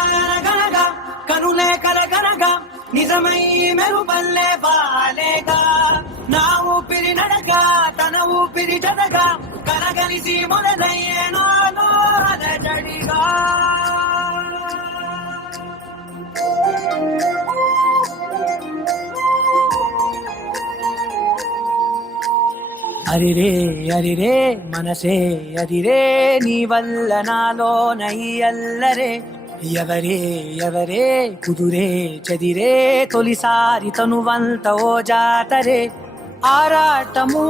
అనగనగా కనులే కలగనగా నిజమై మెరుపల్లే బాలేగా నా ఊపిరి నడక తన ఊపిరి జడగా కలగలిసి మొదలయ్యే నాలో అలజడిగా అరిరే అరిరే మనసే అరిరే నీ వల్ల నాలో నై అల్లరే ఎవరే ఎవరే కుదురే చదిరే తొలిసారి తనువంత ఓ జాతరే ఆరాటము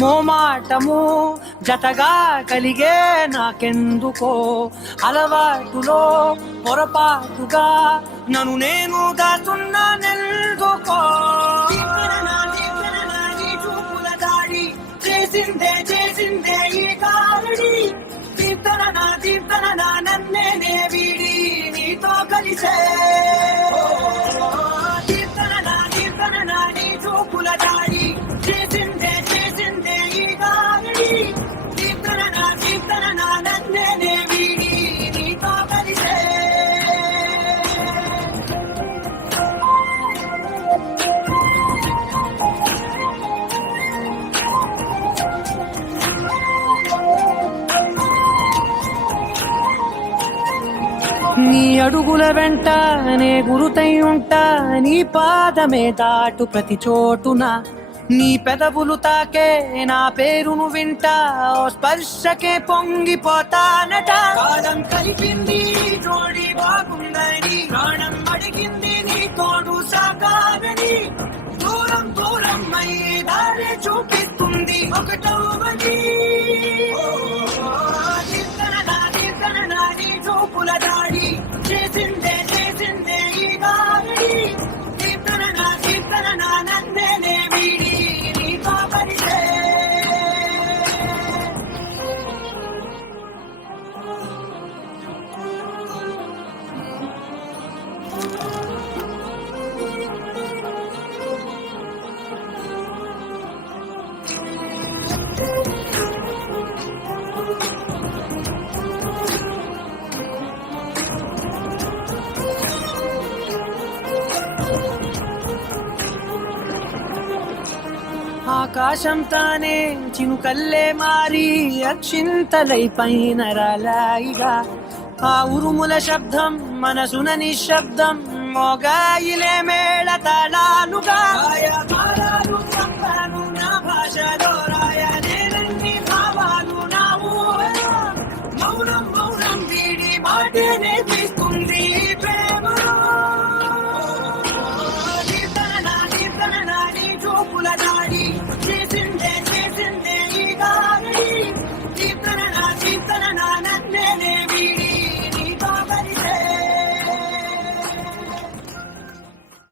మోమాటము జతగా కలిగే నాకెందుకో అలవాటులో పొరపాటుగా నన్ను నేను దాచున్నానెందుకో చేసిందే చేసిందే ఈ కారుడి తీర్థన నన్నే వీడి నీతో కలిసే తీర్థన నీ చూపుల దాడి చేసిందే చేసిందే ఈ కారుడి తీర్థన నన్నే వీడి నీతో కలిసే నీ అడుగుల వెంట నే గురుతై ఉంటా నీ పాదమే దాటు ప్రతి చోటున నీ పెదవులు తాకే నా పేరును వింటా ఓ స్పర్శకే పొంగిపోతానట కాలం కలిపింది జోడి బాగుందని ప్రాణం అడిగింది నీ తోడు సాగాలని దూరం దూరం అయ్యి దారి చూపిస్తుంది ఒకటవని నీ చూపుల దాడి చేసిందే చేసిందే ఈ దాడి తీర్థన నన్నే వీడి నీతో కలిసే ఆకాశం తానే చినుకల్లే మారి అక్షింతలై పైన రాలాయిగా ఆ ఉరుముల శబ్దం మనసున నిశ్శబ్దం మోగాయిలే మేళ తాళాలుగా నా భాషలో రాయలేని భావాలు నా ఊహలో మౌనం మౌనం వీడి మాటే నేర్పిస్తుంది ప్రేమలో చూపుల దాడి చేసిందే చేసిందే ఈ దాడి తీర్థన నన్నే